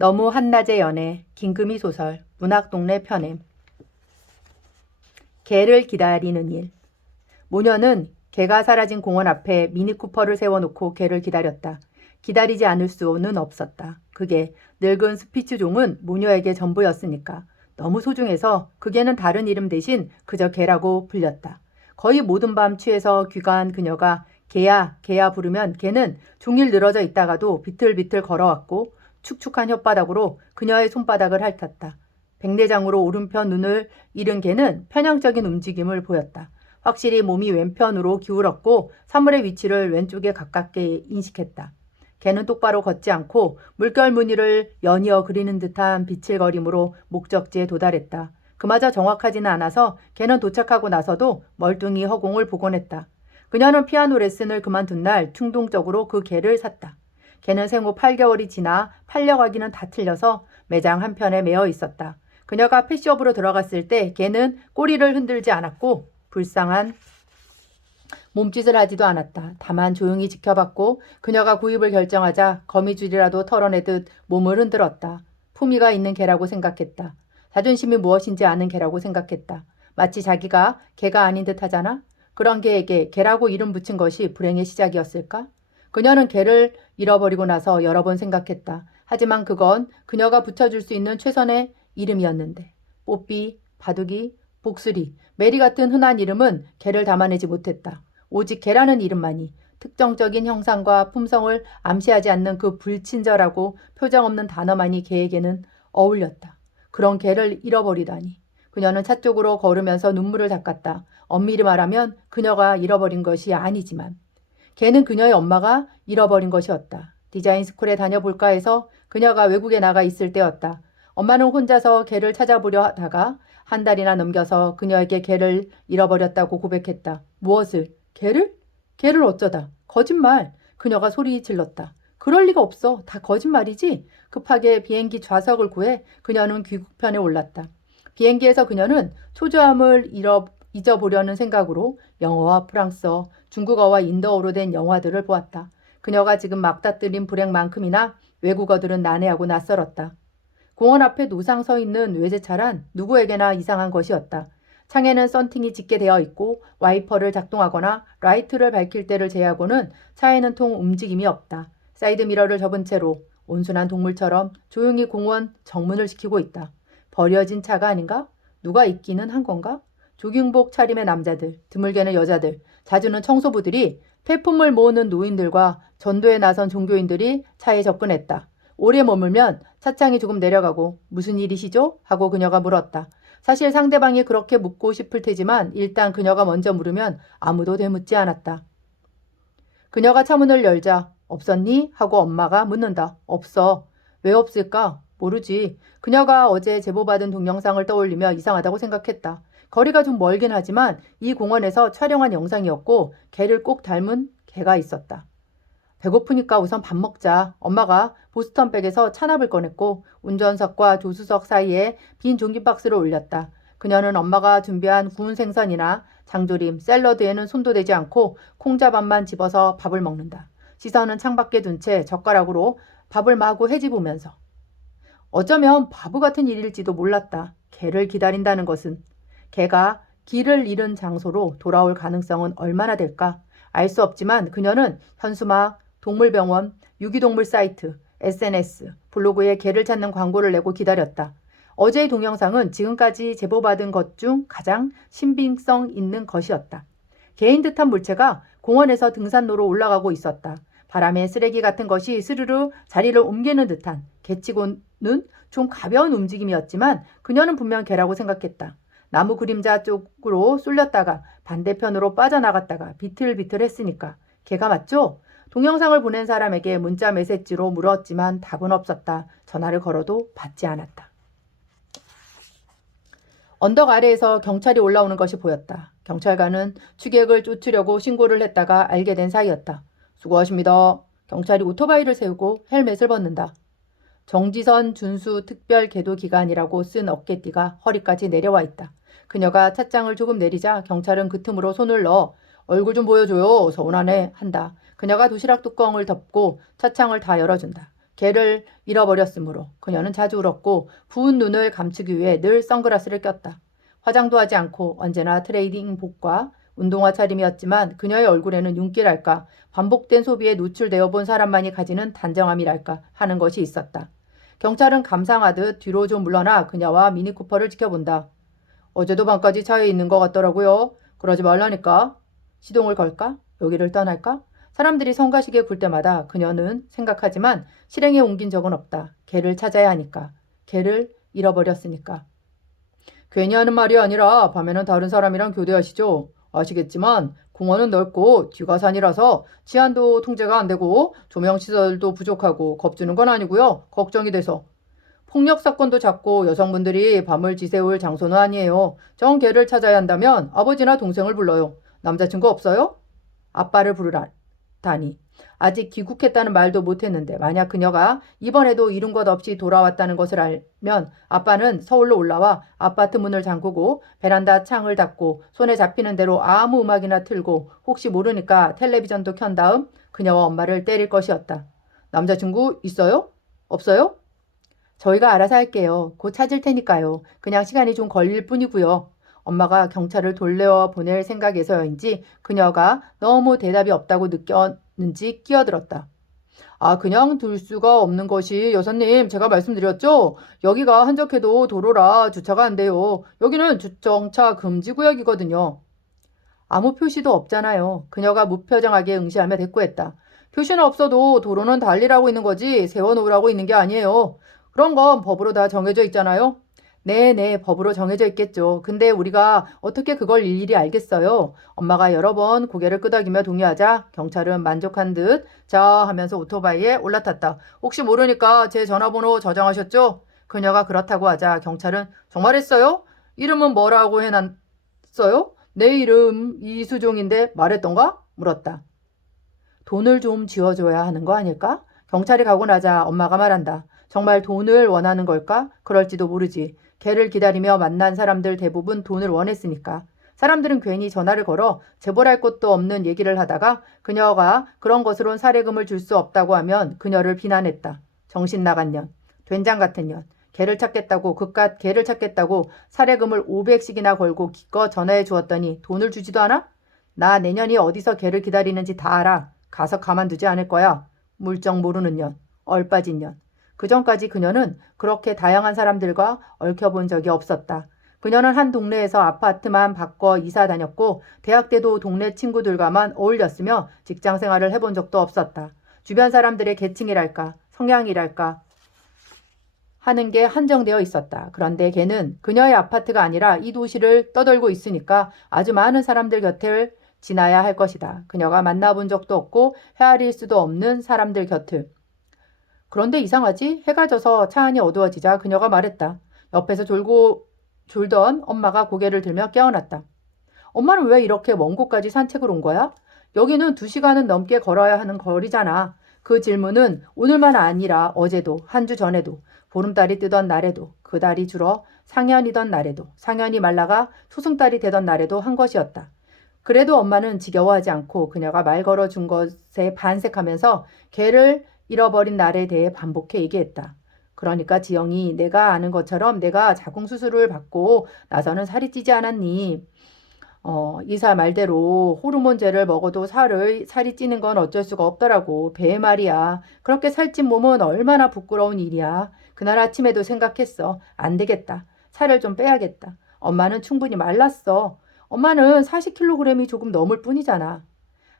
너무 한낮의 연애, 김금희 소설, 문학동네 편엠. 개를 기다리는 일. 모녀는 개가 사라진 공원 앞에 미니쿠퍼를 세워놓고 개를 기다렸다. 기다리지 않을 수는 없었다. 그게 늙은 스피츠종은 모녀에게 전부였으니까. 너무 소중해서 그 개는 다른 이름 대신 그저 개라고 불렸다. 거의 모든 밤 취해서 귀가한 그녀가 개야, 개야 부르면 개는 종일 늘어져 있다가도 비틀비틀 걸어왔고 축축한 혓바닥으로 그녀의 손바닥을 핥았다. 백내장으로 오른편 눈을 잃은 개는 편향적인 움직임을 보였다. 확실히 몸이 왼편으로 기울었고 사물의 위치를 왼쪽에 가깝게 인식했다. 개는 똑바로 걷지 않고 물결 무늬를 연이어 그리는 듯한 비칠거림으로 목적지에 도달했다. 그마저 정확하지는 않아서 개는 도착하고 나서도 멀뚱히 허공을 보곤 했다. 그녀는 피아노 레슨을 그만둔 날 충동적으로 그 개를 샀다. 개는 생후 8개월이 지나 팔려가기는 다 틀려서 매장 한편에 매어 있었다. 그녀가 펫숍으로 들어갔을 때 개는 꼬리를 흔들지 않았고 불쌍한 몸짓을 하지도 않았다. 다만 조용히 지켜봤고 그녀가 구입을 결정하자 거미줄이라도 털어내듯 몸을 흔들었다. 품위가 있는 개라고 생각했다. 자존심이 무엇인지 아는 개라고 생각했다. 마치 자기가 개가 아닌 듯 하잖아. 그런 개에게 개라고 이름 붙인 것이 불행의 시작이었을까? 그녀는 개를 잃어버리고 나서 여러 번 생각했다. 하지만 그건 그녀가 붙여줄 수 있는 최선의 이름이었는데. 뽀삐, 바둑이, 복수리, 메리 같은 흔한 이름은 개를 담아내지 못했다. 오직 개라는 이름만이 특정적인 형상과 품성을 암시하지 않는 그 불친절하고 표정 없는 단어만이 개에게는 어울렸다. 그런 개를 잃어버리다니. 그녀는 차 쪽으로 걸으면서 눈물을 닦았다. 엄밀히 말하면 그녀가 잃어버린 것이 아니지만 개는 그녀의 엄마가 잃어버린 것이었다. 디자인 스쿨에 다녀볼까 해서 그녀가 외국에 나가 있을 때였다. 엄마는 혼자서 개를 찾아보려 하다가 한 달이나 넘겨서 그녀에게 개를 잃어버렸다고 고백했다. 무엇을? 개를? 개를 어쩌다? 거짓말! 그녀가 소리 질렀다. 그럴 리가 없어. 다 거짓말이지? 급하게 비행기 좌석을 구해 그녀는 귀국편에 올랐다. 비행기에서 그녀는 초조함을 잊어보려는 생각으로 영어와 프랑스어, 중국어와 인도어로 된 영화들을 보았다. 그녀가 지금 막다뜨린 불행만큼이나 외국어들은 난해하고 낯설었다. 공원 앞에 노상 서 있는 외제차란 누구에게나 이상한 것이었다. 창에는 썬팅이 짙게 되어 있고 와이퍼를 작동하거나 라이트를 밝힐 때를 제외하고는 차에는 통 움직임이 없다. 사이드미러를 접은 채로 온순한 동물처럼 조용히 공원 정문을 지키고 있다. 버려진 차가 아닌가? 누가 있기는 한 건가? 조깅복 차림의 남자들, 드물게는 여자들, 자주는 청소부들이 폐품을 모으는 노인들과 전도에 나선 종교인들이 차에 접근했다. 오래 머물면 차창이 조금 내려가고 무슨 일이시죠? 하고 그녀가 물었다. 사실 상대방이 그렇게 묻고 싶을 테지만 일단 그녀가 먼저 물으면 아무도 되묻지 않았다. 그녀가 차문을 열자 없었니? 하고 엄마가 묻는다. 없어. 왜 없을까? 모르지. 그녀가 어제 제보받은 동영상을 떠올리며 이상하다고 생각했다. 거리가 좀 멀긴 하지만 이 공원에서 촬영한 영상이었고 개를 꼭 닮은 개가 있었다. 배고프니까 우선 밥 먹자. 엄마가 보스턴백에서 찬압을 꺼냈고 운전석과 조수석 사이에 빈 종이 박스를 올렸다. 그녀는 엄마가 준비한 구운 생선이나 장조림, 샐러드에는 손도 대지 않고 콩자반만 집어서 밥을 먹는다. 시선은 창밖에 둔 채 젓가락으로 밥을 마구 헤집으면서 어쩌면 바보 같은 일일지도 몰랐다. 개를 기다린다는 것은. 개가 길을 잃은 장소로 돌아올 가능성은 얼마나 될까? 알 수 없지만 그녀는 현수막, 동물병원, 유기동물 사이트, SNS, 블로그에 개를 찾는 광고를 내고 기다렸다. 어제의 동영상은 지금까지 제보받은 것 중 가장 신빙성 있는 것이었다. 개인 듯한 물체가 공원에서 등산로로 올라가고 있었다. 바람에 쓰레기 같은 것이 스르르 자리를 옮기는 듯한 개치고는 좀 가벼운 움직임이었지만 그녀는 분명 개라고 생각했다. 나무 그림자 쪽으로 쏠렸다가 반대편으로 빠져나갔다가 비틀비틀했으니까 개가 맞죠? 동영상을 보낸 사람에게 문자 메시지로 물었지만 답은 없었다. 전화를 걸어도 받지 않았다. 언덕 아래에서 경찰이 올라오는 것이 보였다. 경찰관은 추객을 쫓으려고 신고를 했다가 알게 된 사이였다. 수고하십니다. 경찰이 오토바이를 세우고 헬멧을 벗는다. 정지선 준수 특별 계도 기간이라고 쓴 어깨띠가 허리까지 내려와 있다. 그녀가 찻장을 조금 내리자 경찰은 그 틈으로 손을 넣어 얼굴 좀 보여줘요. 서운하네 한다. 그녀가 도시락 뚜껑을 덮고 차창을 다 열어준다. 걔를 잃어버렸으므로 그녀는 자주 울었고 부은 눈을 감추기 위해 늘 선글라스를 꼈다. 화장도 하지 않고 언제나 트레이딩복과 운동화 차림이었지만 그녀의 얼굴에는 윤기랄까 반복된 소비에 노출되어 본 사람만이 가지는 단정함이랄까 하는 것이 있었다. 경찰은 감상하듯 뒤로 좀 물러나 그녀와 미니쿠퍼를 지켜본다. 어제도 밤까지 차에 있는 것 같더라고요. 그러지 말라니까. 시동을 걸까? 여기를 떠날까? 사람들이 성가시게 굴 때마다 그녀는 생각하지만 실행에 옮긴 적은 없다. 걔를 찾아야 하니까. 걔를 잃어버렸으니까. 괜히 하는 말이 아니라 밤에는 다른 사람이랑 교대하시죠. 아시겠지만 공원은 넓고 뒤가 산이라서 치안도 통제가 안 되고 조명시설도 부족하고 겁주는 건 아니고요. 걱정이 돼서. 폭력 사건도 잦고 여성분들이 밤을 지새울 장소는 아니에요. 정 걔를 찾아야 한다면 아버지나 동생을 불러요. 남자친구 없어요? 아빠를 부르다니. 아직 귀국했다는 말도 못했는데 만약 그녀가 이번에도 이른 것 없이 돌아왔다는 것을 알면 아빠는 서울로 올라와 아파트 문을 잠그고 베란다 창을 닫고 손에 잡히는 대로 아무 음악이나 틀고 혹시 모르니까 텔레비전도 켠 다음 그녀와 엄마를 때릴 것이었다. 남자친구 있어요? 없어요? 저희가 알아서 할게요. 곧 찾을 테니까요. 그냥 시간이 좀 걸릴 뿐이고요. 엄마가 경찰을 돌려보낼 생각에서인지 그녀가 너무 대답이 없다고 느꼈는지 끼어들었다. 아, 그냥 둘 수가 없는 것이 여사님 제가 말씀드렸죠? 여기가 한적해도 도로라 주차가 안 돼요. 여기는 주정차 금지 구역이거든요. 아무 표시도 없잖아요. 그녀가 무표정하게 응시하며 대꾸했다. 표시는 없어도 도로는 달리라고 있는 거지 세워놓으라고 있는 게 아니에요. 그런 건 법으로 다 정해져 있잖아요. 네네, 법으로 정해져 있겠죠. 근데 우리가 어떻게 그걸 일일이 알겠어요? 엄마가 여러 번 고개를 끄덕이며 동의하자 경찰은 만족한 듯 자 하면서 오토바이에 올라탔다. 혹시 모르니까 제 전화번호 저장하셨죠? 그녀가 그렇다고 하자 경찰은 정말 했어요? 이름은 뭐라고 해놨어요? 내 이름 이수종인데 말했던가? 물었다. 돈을 좀 지어줘야 하는 거 아닐까? 경찰이 가고 나자 엄마가 말한다. 정말 돈을 원하는 걸까? 그럴지도 모르지. 걔를 기다리며 만난 사람들 대부분 돈을 원했으니까. 사람들은 괜히 전화를 걸어 재벌할 것도 없는 얘기를 하다가 그녀가 그런 것으론 사례금을 줄 수 없다고 하면 그녀를 비난했다. 정신 나간 년. 된장 같은 년. 걔를 찾겠다고 그깟 걔를 찾겠다고 사례금을 500씩이나 걸고 기껏 전화해 주었더니 돈을 주지도 않아? 나 내년이 어디서 걔를 기다리는지 다 알아. 가서 가만두지 않을 거야. 물정 모르는 년. 얼빠진 년. 그전까지 그녀는 그렇게 다양한 사람들과 얽혀본 적이 없었다. 그녀는 한 동네에서 아파트만 바꿔 이사 다녔고 대학 때도 동네 친구들과만 어울렸으며 직장 생활을 해본 적도 없었다. 주변 사람들의 계층이랄까 성향이랄까 하는 게 한정되어 있었다. 그런데 걔는 그녀의 아파트가 아니라 이 도시를 떠돌고 있으니까 아주 많은 사람들 곁을 지나야 할 것이다. 그녀가 만나본 적도 없고 헤아릴 수도 없는 사람들 곁을. 그런데 이상하지? 해가 져서 차 안이 어두워지자 그녀가 말했다. 옆에서 졸던 엄마가 고개를 들며 깨어났다. 엄마는 왜 이렇게 먼 곳까지 산책을 온 거야? 여기는 2시간은 넘게 걸어야 하는 거리잖아. 그 질문은 오늘만 아니라 어제도, 한 주 전에도, 보름달이 뜨던 날에도, 그 달이 줄어 상현이던 날에도, 상현이 말라가 소승달이 되던 날에도 한 것이었다. 그래도 엄마는 지겨워하지 않고 그녀가 말 걸어준 것에 반색하면서 걔를 잃어버린 날에 대해 반복해 얘기했다. 그러니까 지영이 내가 아는 것처럼 내가 자궁수술을 받고 나서는 살이 찌지 않았니? 이사 말대로 호르몬제를 먹어도 살이 찌는 건 어쩔 수가 없더라고. 배 말이야. 그렇게 살찐 몸은 얼마나 부끄러운 일이야. 그날 아침에도 생각했어. 안 되겠다. 살을 좀 빼야겠다. 엄마는 충분히 말랐어. 엄마는 40kg이 조금 넘을 뿐이잖아.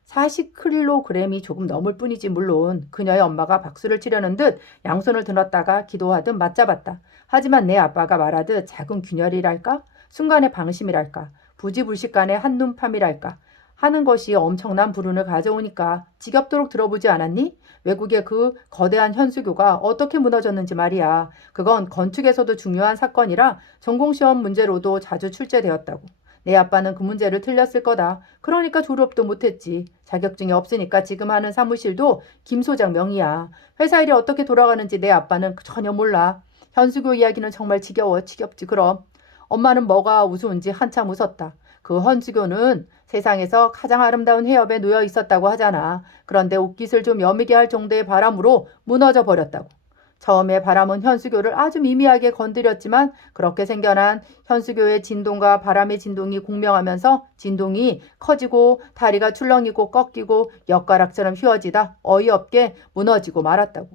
40kg이 조금 넘을 뿐이지 물론 그녀의 엄마가 박수를 치려는 듯 양손을 들었다가 기도하듯 맞잡았다. 하지만 내 아빠가 말하듯 작은 균열이랄까? 순간의 방심이랄까? 부지불식간의 한눈팜이랄까? 하는 것이 엄청난 불운을 가져오니까 지겹도록 들어보지 않았니? 외국의 그 거대한 현수교가 어떻게 무너졌는지 말이야. 그건 건축에서도 중요한 사건이라 전공시험 문제로도 자주 출제되었다고. 내 아빠는 그 문제를 틀렸을 거다. 그러니까 졸업도 못했지. 자격증이 없으니까 지금 하는 사무실도 김 소장 명의야. 회사 일이 어떻게 돌아가는지 내 아빠는 전혀 몰라. 현수교 이야기는 정말 지겹지 그럼. 엄마는 뭐가 우스운지 한참 웃었다. 그 현수교는 세상에서 가장 아름다운 해협에 놓여 있었다고 하잖아. 그런데 옷깃을 좀 여미게 할 정도의 바람으로 무너져 버렸다고. 처음에 바람은 현수교를 아주 미미하게 건드렸지만 그렇게 생겨난 현수교의 진동과 바람의 진동이 공명하면서 진동이 커지고 다리가 출렁이고 꺾이고 엿가락처럼 휘어지다 어이없게 무너지고 말았다고.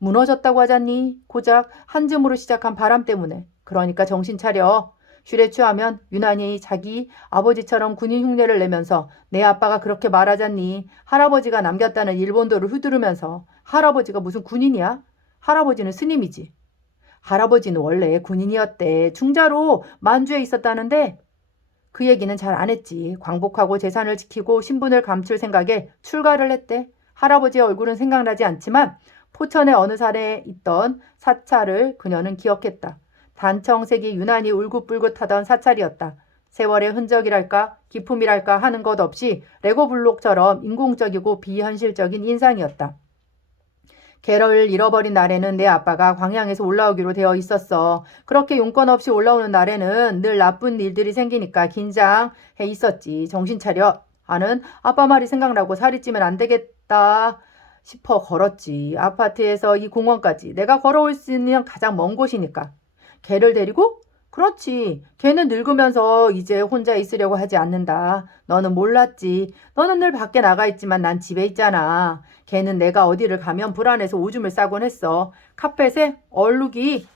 무너졌다고 하잖니? 고작 한 줌으로 시작한 바람 때문에. 그러니까 정신 차려. 슈레 취하면 유난히 자기 아버지처럼 군인 흉내를 내면서 내 아빠가 그렇게 말하잖니. 할아버지가 남겼다는 일본도를 휘두르면서. 할아버지가 무슨 군인이야? 할아버지는 스님이지. 할아버지는 원래 군인이었대. 중자로 만주에 있었다는데 그 얘기는 잘 안 했지. 광복하고 재산을 지키고 신분을 감출 생각에 출가를 했대. 할아버지의 얼굴은 생각나지 않지만 포천의 어느 산에 있던 사찰을 그녀는 기억했다. 단청색이 유난히 울긋불긋하던 사찰이었다. 세월의 흔적이랄까 기품이랄까 하는 것 없이 레고블록처럼 인공적이고 비현실적인 인상이었다. 개를 잃어버린 날에는 내 아빠가 광양에서 올라오기로 되어 있었어. 그렇게 용건 없이 올라오는 날에는 늘 나쁜 일들이 생기니까 긴장해 있었지. 정신 차려 하는 아빠 말이 생각나고 살이 찌면 안 되겠다 싶어 걸었지. 아파트에서 이 공원까지 내가 걸어올 수 있는 가장 먼 곳이니까. 개를 데리고? 그렇지. 걔는 늙으면서 이제 혼자 있으려고 하지 않는다. 너는 몰랐지. 너는 늘 밖에 나가 있지만 난 집에 있잖아. 걔는 내가 어디를 가면 불안해서 오줌을 싸곤 했어. 카펫에 얼룩이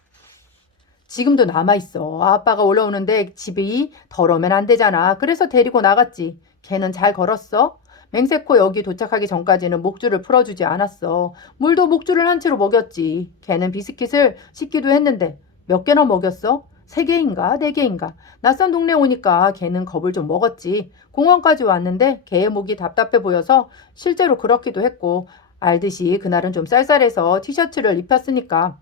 지금도 남아있어. 아빠가 올라오는데 집이 더러우면 안 되잖아. 그래서 데리고 나갔지. 걔는 잘 걸었어? 맹세코 여기 도착하기 전까지는 목줄을 풀어주지 않았어. 물도 목줄을 한 채로 먹였지. 걔는 비스킷을 씻기도 했는데 몇 개나 먹였어? 3개인가 4개인가. 낯선 동네 오니까 걔는 겁을 좀 먹었지. 공원까지 왔는데 걔의 목이 답답해 보여서 실제로 그렇기도 했고 알듯이 그날은 좀 쌀쌀해서 티셔츠를 입혔으니까.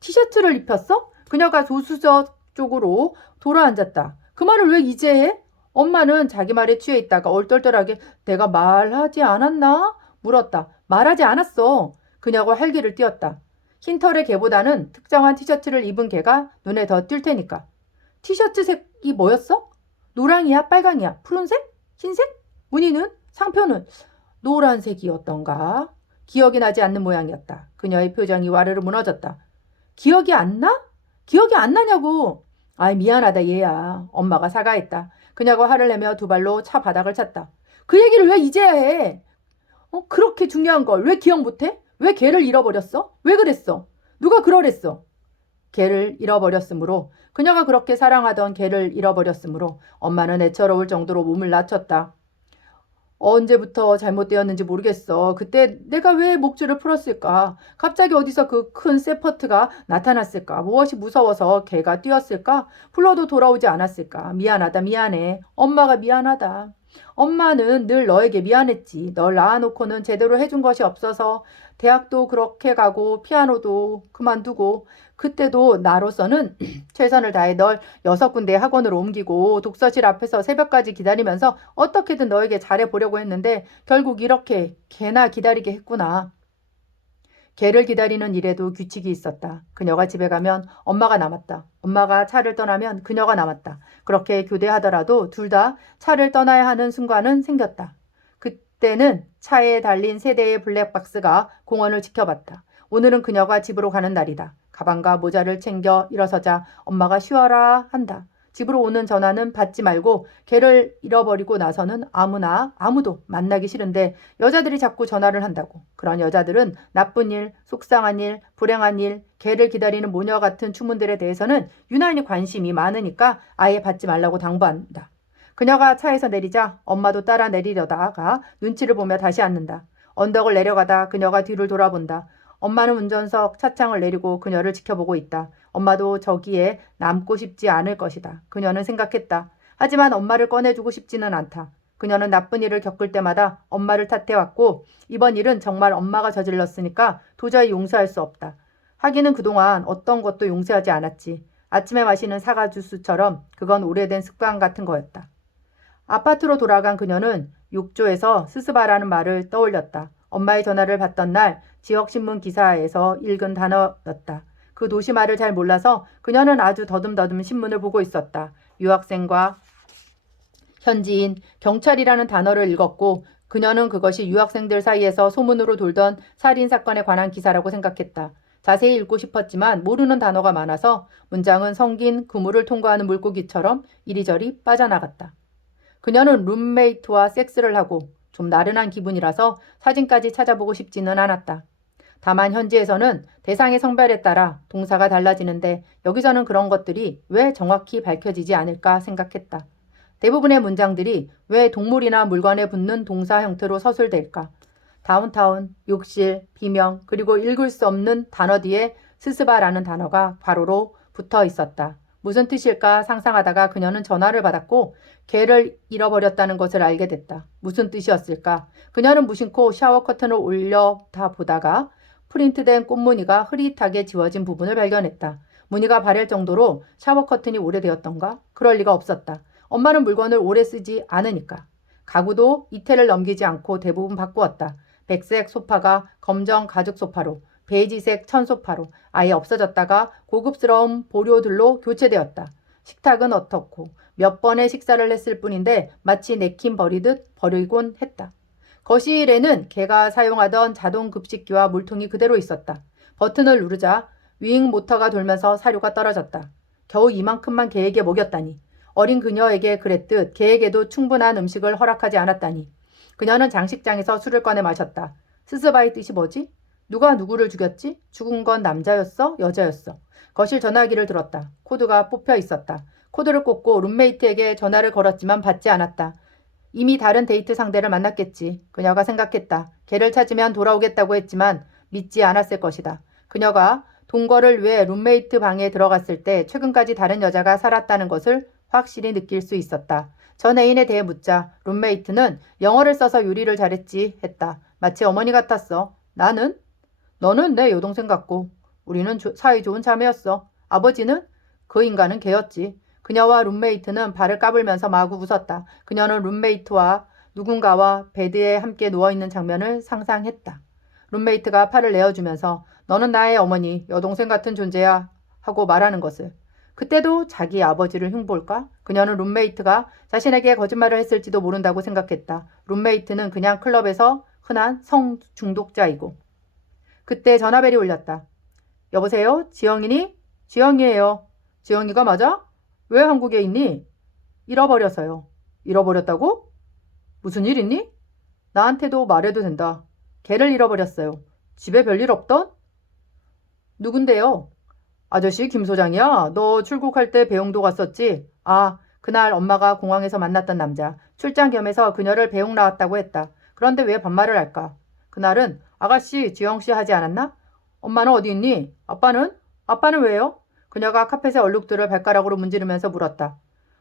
티셔츠를 입혔어? 그녀가 조수석 쪽으로 돌아앉았다. 그 말을 왜 이제 해? 엄마는 자기 말에 취해 있다가 얼떨떨하게 내가 말하지 않았나? 물었다. 말하지 않았어. 그녀가 활기를 띄었다. 흰 털의 개보다는 특정한 티셔츠를 입은 개가 눈에 더 띌 테니까. 티셔츠 색이 뭐였어? 노랑이야? 빨강이야? 푸른색? 흰색? 무늬는? 상표는? 노란색이었던가? 기억이 나지 않는 모양이었다. 그녀의 표정이 와르르 무너졌다. 기억이 안 나? 기억이 안 나냐고. 아이 미안하다 얘야. 엄마가 사과했다. 그녀가 화를 내며 두 발로 차 바닥을 찼다. 그 얘기를 왜 이제야 해? 그렇게 중요한 걸 왜 기억 못해? 왜 걔를 잃어버렸어? 왜 그랬어? 누가 그러랬어? 걔를 잃어버렸으므로 그녀가 그렇게 사랑하던 걔를 잃어버렸으므로 엄마는 애처로울 정도로 몸을 낮췄다. 언제부터 잘못되었는지 모르겠어. 그때 내가 왜 목줄을 풀었을까? 갑자기 어디서 그 큰 세퍼트가 나타났을까? 무엇이 무서워서 걔가 뛰었을까? 불러도 돌아오지 않았을까? 미안하다 미안해. 엄마가 미안하다. 엄마는 늘 너에게 미안했지. 널 낳아놓고는 제대로 해준 것이 없어서 대학도 그렇게 가고 피아노도 그만두고 그때도 나로서는 최선을 다해 널 6군데 학원으로 옮기고 독서실 앞에서 새벽까지 기다리면서 어떻게든 너에게 잘해보려고 했는데 결국 이렇게 걔나 기다리게 했구나. 걔를 기다리는 일에도 규칙이 있었다. 그녀가 집에 가면 엄마가 남았다. 엄마가 차를 떠나면 그녀가 남았다. 그렇게 교대하더라도 둘 다 차를 떠나야 하는 순간은 생겼다. 그때는 차에 달린 3대의 블랙박스가 공원을 지켜봤다. 오늘은 그녀가 집으로 가는 날이다. 가방과 모자를 챙겨 일어서자 엄마가 쉬어라 한다. 집으로 오는 전화는 받지 말고 걔를 잃어버리고 나서는 아무도 만나기 싫은데 여자들이 자꾸 전화를 한다고. 그런 여자들은 나쁜 일, 속상한 일, 불행한 일, 걔를 기다리는 모녀 같은 추문들에 대해서는 유난히 관심이 많으니까 아예 받지 말라고 당부한다. 그녀가 차에서 내리자 엄마도 따라 내리려다가 눈치를 보며 다시 앉는다. 언덕을 내려가다 그녀가 뒤를 돌아본다. 엄마는 운전석 차창을 내리고 그녀를 지켜보고 있다. 엄마도 저기에 남고 싶지 않을 것이다. 그녀는 생각했다. 하지만 엄마를 꺼내주고 싶지는 않다. 그녀는 나쁜 일을 겪을 때마다 엄마를 탓해왔고 이번 일은 정말 엄마가 저질렀으니까 도저히 용서할 수 없다. 하기는 그동안 어떤 것도 용서하지 않았지. 아침에 마시는 사과 주스처럼 그건 오래된 습관 같은 거였다. 아파트로 돌아간 그녀는 욕조에서 스스바라는 말을 떠올렸다. 엄마의 전화를 받던 날 지역신문 기사에서 읽은 단어였다. 그 도시 말을 잘 몰라서 그녀는 아주 더듬더듬 신문을 보고 있었다. 유학생과 현지인 경찰이라는 단어를 읽었고 그녀는 그것이 유학생들 사이에서 소문으로 돌던 살인사건에 관한 기사라고 생각했다. 자세히 읽고 싶었지만 모르는 단어가 많아서 문장은 성긴 그물을 통과하는 물고기처럼 이리저리 빠져나갔다. 그녀는 룸메이트와 섹스를 하고 좀 나른한 기분이라서 사진까지 찾아보고 싶지는 않았다. 다만 현지에서는 대상의 성별에 따라 동사가 달라지는데 여기서는 그런 것들이 왜 정확히 밝혀지지 않을까 생각했다. 대부분의 문장들이 왜 동물이나 물건에 붙는 동사 형태로 서술될까? 다운타운, 욕실, 비명, 그리고 읽을 수 없는 단어 뒤에 스스바라는 단어가 괄호로 붙어 있었다. 무슨 뜻일까 상상하다가 그녀는 전화를 받았고 개를 잃어버렸다는 것을 알게 됐다. 무슨 뜻이었을까? 그녀는 무심코 샤워 커튼을 올려다 보다가 프린트된 꽃무늬가 흐릿하게 지워진 부분을 발견했다. 무늬가 바랠 정도로 샤워 커튼이 오래되었던가? 그럴 리가 없었다. 엄마는 물건을 오래 쓰지 않으니까. 가구도 이태를 넘기지 않고 대부분 바꾸었다. 백색 소파가 검정 가죽 소파로, 베이지색 천 소파로 아예 없어졌다가 고급스러운 보료들로 교체되었다. 식탁은 어떻고 몇 번의 식사를 했을 뿐인데 마치 내킨 버리듯 버리곤 했다. 거실에는 개가 사용하던 자동 급식기와 물통이 그대로 있었다. 버튼을 누르자 윙 모터가 돌면서 사료가 떨어졌다. 겨우 이만큼만 개에게 먹였다니. 어린 그녀에게 그랬듯 개에게도 충분한 음식을 허락하지 않았다니. 그녀는 장식장에서 술을 꺼내 마셨다. 스스바의 뜻이 뭐지? 누가 누구를 죽였지? 죽은 건 남자였어? 여자였어? 거실 전화기를 들었다. 코드가 뽑혀 있었다. 코드를 꽂고 룸메이트에게 전화를 걸었지만 받지 않았다. 이미 다른 데이트 상대를 만났겠지. 그녀가 생각했다. 걔를 찾으면 돌아오겠다고 했지만 믿지 않았을 것이다. 그녀가 동거를 위해 룸메이트 방에 들어갔을 때 최근까지 다른 여자가 살았다는 것을 확실히 느낄 수 있었다. 전 애인에 대해 묻자 룸메이트는 영어를 써서 요리를 잘했지 했다. 마치 어머니 같았어. 나는? 너는 내 여동생 같고 우리는 사이 좋은 자매였어. 아버지는? 그 인간은 걔였지. 그녀와 룸메이트는 발을 까불면서 마구 웃었다. 그녀는 룸메이트와 누군가와 베드에 함께 누워있는 장면을 상상했다. 룸메이트가 팔을 내어주면서 너는 나의 어머니, 여동생 같은 존재야 하고 말하는 것을. 그때도 자기 아버지를 흉볼까? 그녀는 룸메이트가 자신에게 거짓말을 했을지도 모른다고 생각했다. 룸메이트는 그냥 클럽에서 흔한 성 중독자이고. 그때 전화벨이 울렸다. 여보세요? 지영이니? 지영이에요. 지영이가 맞아? 왜 한국에 있니? 잃어버려서요. 잃어버렸다고? 무슨 일 있니? 나한테도 말해도 된다. 걔를 잃어버렸어요. 집에 별일 없던? 누군데요? 아저씨 김 소장이야. 너 출국할 때 배웅도 갔었지? 아, 그날 엄마가 공항에서 만났던 남자. 출장 겸해서 그녀를 배웅 나왔다고 했다. 그런데 왜 반말을 할까? 그날은 아가씨, 지영씨 하지 않았나? 엄마는 어디 있니? 아빠는? 아빠는 왜요? 그녀가 카펫의 얼룩들을 발가락으로 문지르면서 물었다.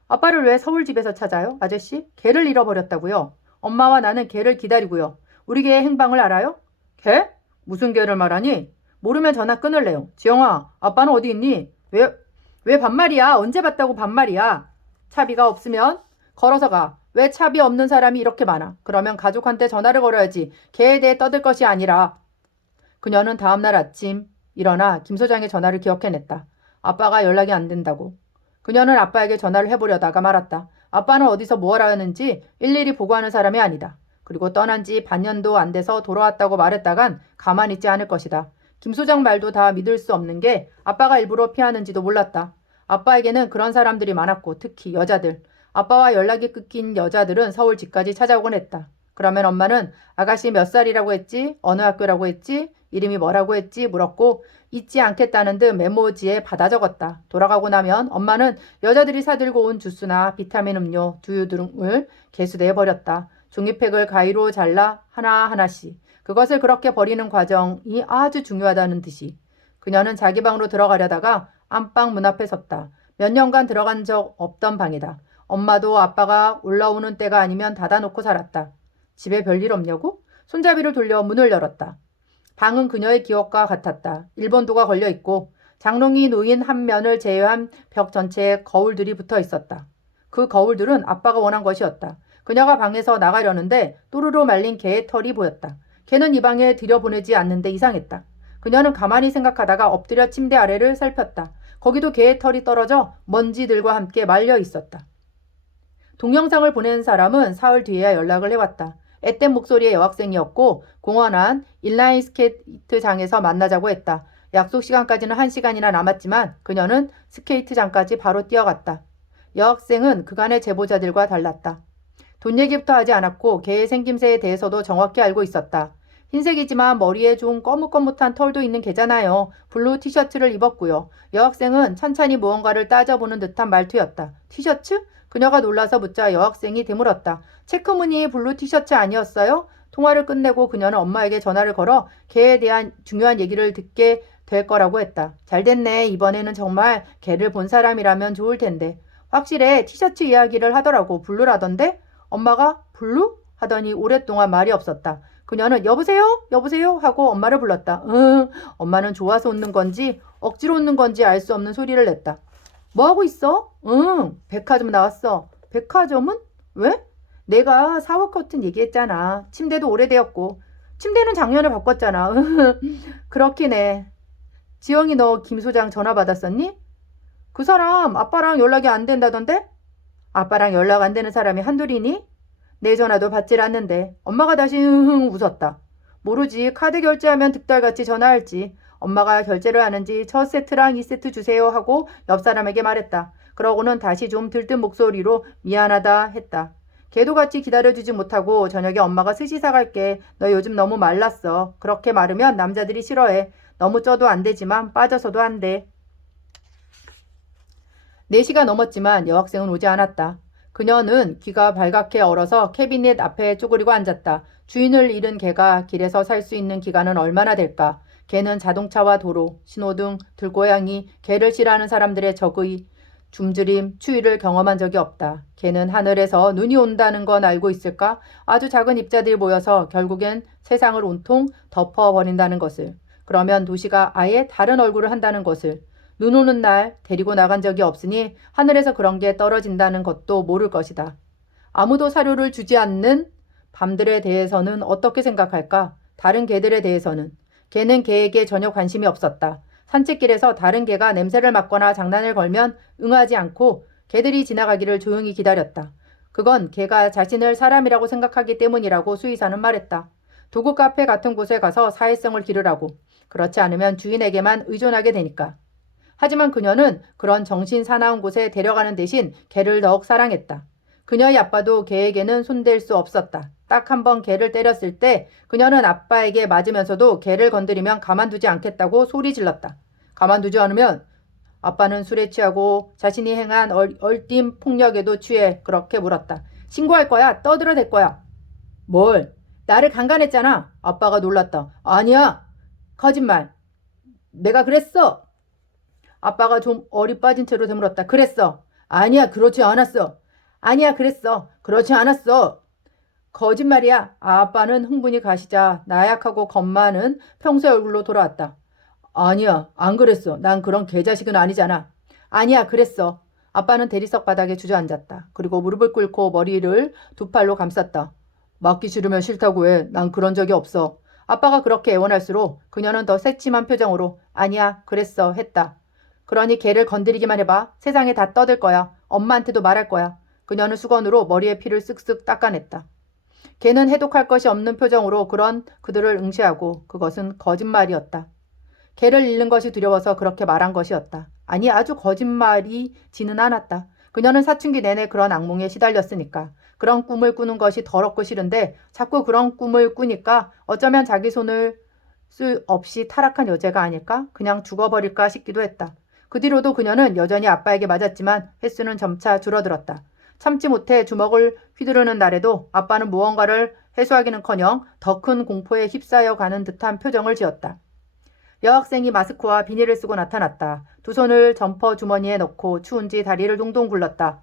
아빠를 왜 서울 집에서 찾아요? 아저씨? 개를 잃어버렸다고요. 엄마와 나는 개를 기다리고요. 우리 개의 행방을 알아요? 개? 무슨 개를 말하니? 모르면 전화 끊을래요. 지영아, 아빠는 어디 있니? 왜 반말이야? 언제 봤다고 반말이야? 차비가 없으면 걸어서 가. 왜 차비 없는 사람이 이렇게 많아? 그러면 가족한테 전화를 걸어야지. 개에 대해 떠들 것이 아니라. 그녀는 다음날 아침 일어나 김 소장의 전화를 기억해냈다. 아빠가 연락이 안 된다고. 그녀는 아빠에게 전화를 해보려다가 말았다. 아빠는 어디서 뭘 하는지 일일이 보고하는 사람이 아니다. 그리고 떠난 지 반년도 안 돼서 돌아왔다고 말했다간 가만히 있지 않을 것이다. 김 소장 말도 다 믿을 수 없는 게 아빠가 일부러 피하는지도 몰랐다. 아빠에게는 그런 사람들이 많았고 특히 여자들. 아빠와 연락이 끊긴 여자들은 서울 집까지 찾아오곤 했다. 그러면 엄마는 아가씨 몇 살이라고 했지? 어느 학교라고 했지? 이름이 뭐라고 했지? 물었고 잊지 않겠다는 듯 메모지에 받아 적었다. 돌아가고 나면 엄마는 여자들이 사들고 온 주스나 비타민 음료, 두유 등을 개수대에 버렸다. 종이팩을 가위로 잘라 하나하나씩. 그것을 그렇게 버리는 과정이 아주 중요하다는 듯이. 그녀는 자기 방으로 들어가려다가 안방 문 앞에 섰다. 몇 년간 들어간 적 없던 방이다. 엄마도 아빠가 올라오는 때가 아니면 닫아놓고 살았다. 집에 별일 없냐고? 손잡이를 돌려 문을 열었다. 방은 그녀의 기억과 같았다. 일본도가 걸려있고 장롱이 놓인 한 면을 제외한 벽 전체에 거울들이 붙어 있었다. 그 거울들은 아빠가 원한 것이었다. 그녀가 방에서 나가려는데 또르르 말린 개의 털이 보였다. 개는 이 방에 들여보내지 않는데 이상했다. 그녀는 가만히 생각하다가 엎드려 침대 아래를 살폈다. 거기도 개의 털이 떨어져 먼지들과 함께 말려 있었다. 동영상을 보낸 사람은 사흘 뒤에야 연락을 해왔다. 앳된 목소리의 여학생이었고 공원 안 인라인 스케이트장에서 만나자고 했다. 약속 시간까지는 1시간이나 남았지만 그녀는 스케이트장까지 바로 뛰어갔다. 여학생은 그간의 제보자들과 달랐다. 돈 얘기부터 하지 않았고 개의 생김새에 대해서도 정확히 알고 있었다. 흰색이지만 머리에 좀 거뭇거뭇한 털도 있는 개잖아요. 블루 티셔츠를 입었고요. 여학생은 찬찬히 무언가를 따져보는 듯한 말투였다. 티셔츠? 그녀가 놀라서 묻자 여학생이 되물었다. 체크무늬 블루 티셔츠 아니었어요? 통화를 끝내고 그녀는 엄마에게 전화를 걸어 개에 대한 중요한 얘기를 듣게 될 거라고 했다. 잘됐네. 이번에는 정말 개를 본 사람이라면 좋을 텐데. 확실해. 티셔츠 이야기를 하더라고. 블루라던데? 엄마가 블루? 하더니 오랫동안 말이 없었다. 그녀는 여보세요? 여보세요? 하고 엄마를 불렀다. 엄마는 좋아서 웃는 건지 억지로 웃는 건지 알 수 없는 소리를 냈다. 뭐 하고 있어? 백화점 나왔어. 백화점은? 왜? 내가 사워 커튼 얘기했잖아. 침대도 오래되었고. 침대는 작년에 바꿨잖아. 그렇긴 해. 지영이 너 김 소장 전화 받았었니? 그 사람 아빠랑 연락이 안 된다던데? 아빠랑 연락 안 되는 사람이 한둘이니? 내 전화도 받질 않는데. 엄마가 다시 웃었다. 모르지. 카드 결제하면 득달같이 전화할지. 엄마가 결제를 하는지 첫 세트랑 2세트 주세요 하고 옆 사람에게 말했다. 그러고는 다시 좀 들뜬 목소리로 미안하다 했다. 걔도 같이 기다려주지 못하고 저녁에 엄마가 스시 사갈게. 너 요즘 너무 말랐어. 그렇게 마르면 남자들이 싫어해. 너무 쪄도 안 되지만 빠져서도 안 돼. 4시가 넘었지만 여학생은 오지 않았다. 그녀는 귀가 발갛게 얼어서 캐비넷 앞에 쪼그리고 앉았다. 주인을 잃은 개가 길에서 살 수 있는 기간은 얼마나 될까? 개는 자동차와 도로, 신호등, 들고양이, 개를 싫어하는 사람들의 적의, 굶주림, 추위를 경험한 적이 없다. 개는 하늘에서 눈이 온다는 건 알고 있을까? 아주 작은 입자들이 모여서 결국엔 세상을 온통 덮어버린다는 것을. 그러면 도시가 아예 다른 얼굴을 한다는 것을. 눈 오는 날 데리고 나간 적이 없으니 하늘에서 그런 게 떨어진다는 것도 모를 것이다. 아무도 사료를 주지 않는 밤들에 대해서는 어떻게 생각할까? 다른 개들에 대해서는. 개는 개에게 전혀 관심이 없었다. 산책길에서 다른 개가 냄새를 맡거나 장난을 걸면 응하지 않고 개들이 지나가기를 조용히 기다렸다. 그건 개가 자신을 사람이라고 생각하기 때문이라고 수의사는 말했다. 도구 카페 같은 곳에 가서 사회성을 기르라고. 그렇지 않으면 주인에게만 의존하게 되니까. 하지만 그녀는 그런 정신 사나운 곳에 데려가는 대신 개를 더욱 사랑했다. 그녀의 아빠도 개에게는 손댈 수 없었다. 딱 한 번 개를 때렸을 때 그녀는 아빠에게 맞으면서도 개를 건드리면 가만두지 않겠다고 소리 질렀다. 가만두지 않으면 아빠는 술에 취하고 자신이 행한 얼띤 폭력에도 취해 그렇게 물었다. 신고할 거야? 떠들어댈 거야? 뭘? 나를 강간했잖아. 아빠가 놀랐다. 아니야. 거짓말. 내가 그랬어. 아빠가 좀 어리 빠진 채로 되물었다. 그랬어. 아니야. 그렇지 않았어. 아니야. 그랬어. 그렇지 않았어. 거짓말이야. 아빠는 흥분이 가시자 나약하고 겁 많은 평소의 얼굴로 돌아왔다. 아니야. 안 그랬어. 난 그런 개자식은 아니잖아. 아니야. 그랬어. 아빠는 대리석 바닥에 주저앉았다. 그리고 무릎을 꿇고 머리를 두 팔로 감쌌다. 맞기 싫으면 싫다고 해. 난 그런 적이 없어. 아빠가 그렇게 애원할수록 그녀는 더 새침한 표정으로 아니야. 그랬어. 했다. 그러니 걔를 건드리기만 해봐. 세상에 다 떠들 거야. 엄마한테도 말할 거야. 그녀는 수건으로 머리에 피를 쓱쓱 닦아냈다. 걔는 해독할 것이 없는 표정으로 그런 그들을 응시하고 그것은 거짓말이었다. 걔를 잃는 것이 두려워서 그렇게 말한 것이었다. 아니 아주 거짓말이지는 않았다. 그녀는 사춘기 내내 그런 악몽에 시달렸으니까. 그런 꿈을 꾸는 것이 더럽고 싫은데 자꾸 그런 꿈을 꾸니까 어쩌면 자기 손을 쓸 없이 타락한 여자가 아닐까? 그냥 죽어버릴까 싶기도 했다. 그 뒤로도 그녀는 여전히 아빠에게 맞았지만 횟수는 점차 줄어들었다. 참지 못해 주먹을 휘두르는 날에도 아빠는 무언가를 해소하기는커녕 더 큰 공포에 휩싸여 가는 듯한 표정을 지었다. 여학생이 마스크와 비닐을 쓰고 나타났다. 두 손을 점퍼 주머니에 넣고 추운지 다리를 동동 굴렀다.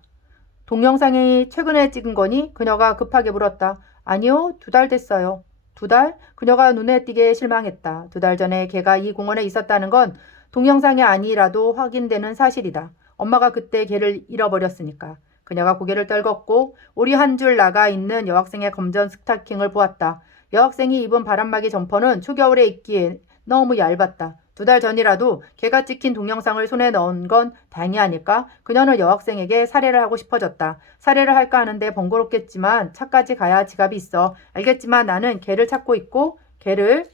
동영상이 최근에 찍은 거니? 그녀가 급하게 물었다. 아니요, 2달 됐어요. 2달? 그녀가 눈에 띄게 실망했다. 2달 전에 걔가 이 공원에 있었다는 건 동영상이 아니라도 확인되는 사실이다. 엄마가 그때 걔를 잃어버렸으니까. 그녀가 고개를 떨궜고 오리 한 줄 나가 있는 여학생의 검전 스타킹을 보았다. 여학생이 입은 바람막이 점퍼는 초겨울에 입기에 너무 얇았다. 2달 전이라도 걔가 찍힌 동영상을 손에 넣은 건 다행이 아닐까? 그녀는 여학생에게 살해를 하고 싶어졌다. 살해를 할까 하는데 번거롭겠지만 차까지 가야 지갑이 있어. 알겠지만 나는 걔를 찾고 있고 걔를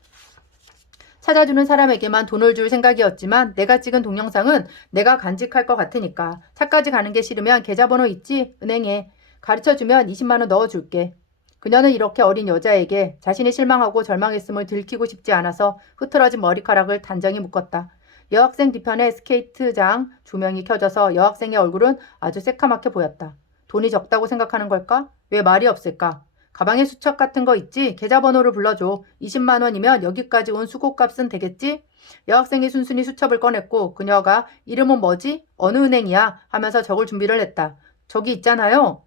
찾아주는 사람에게만 돈을 줄 생각이었지만 내가 찍은 동영상은 내가 간직할 것 같으니까. 차까지 가는 게 싫으면 계좌번호 있지? 은행에. 가르쳐주면 20만 원 넣어줄게. 그녀는 이렇게 어린 여자에게 자신이 실망하고 절망했음을 들키고 싶지 않아서 흐트러진 머리카락을 단정히 묶었다. 여학생 뒤편에 스케이트장 조명이 켜져서 여학생의 얼굴은 아주 새카맣게 보였다. 돈이 적다고 생각하는 걸까? 왜 말이 없을까? 가방에 수첩 같은 거 있지? 계좌번호를 불러줘. 20만 원이면 여기까지 온 수고값은 되겠지? 여학생이 순순히 수첩을 꺼냈고 그녀가 이름은 뭐지? 어느 은행이야? 하면서 적을 준비를 했다. 저기 있잖아요.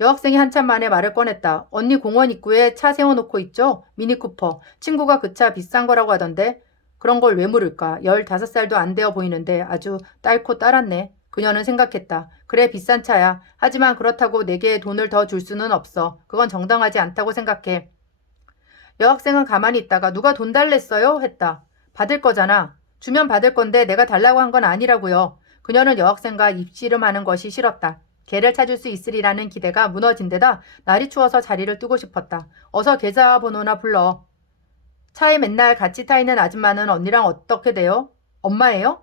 여학생이 한참 만에 말을 꺼냈다. 언니 공원 입구에 차 세워놓고 있죠? 미니쿠퍼. 친구가 그 차 비싼 거라고 하던데. 그런 걸 왜 물을까? 15살도 안 되어 보이는데 아주 딸코 딸았네. 그녀는 생각했다. 그래 비싼 차야. 하지만 그렇다고 내게 돈을 더 줄 수는 없어. 그건 정당하지 않다고 생각해. 여학생은 가만히 있다가 누가 돈 달랬어요? 했다. 받을 거잖아. 주면 받을 건데 내가 달라고 한 건 아니라고요. 그녀는 여학생과 입씨름하는 것이 싫었다. 걔를 찾을 수 있으리라는 기대가 무너진 데다 날이 추워서 자리를 뜨고 싶었다. 어서 계좌번호나 불러. 차에 맨날 같이 타 있는 아줌마는 언니랑 어떻게 돼요? 엄마예요?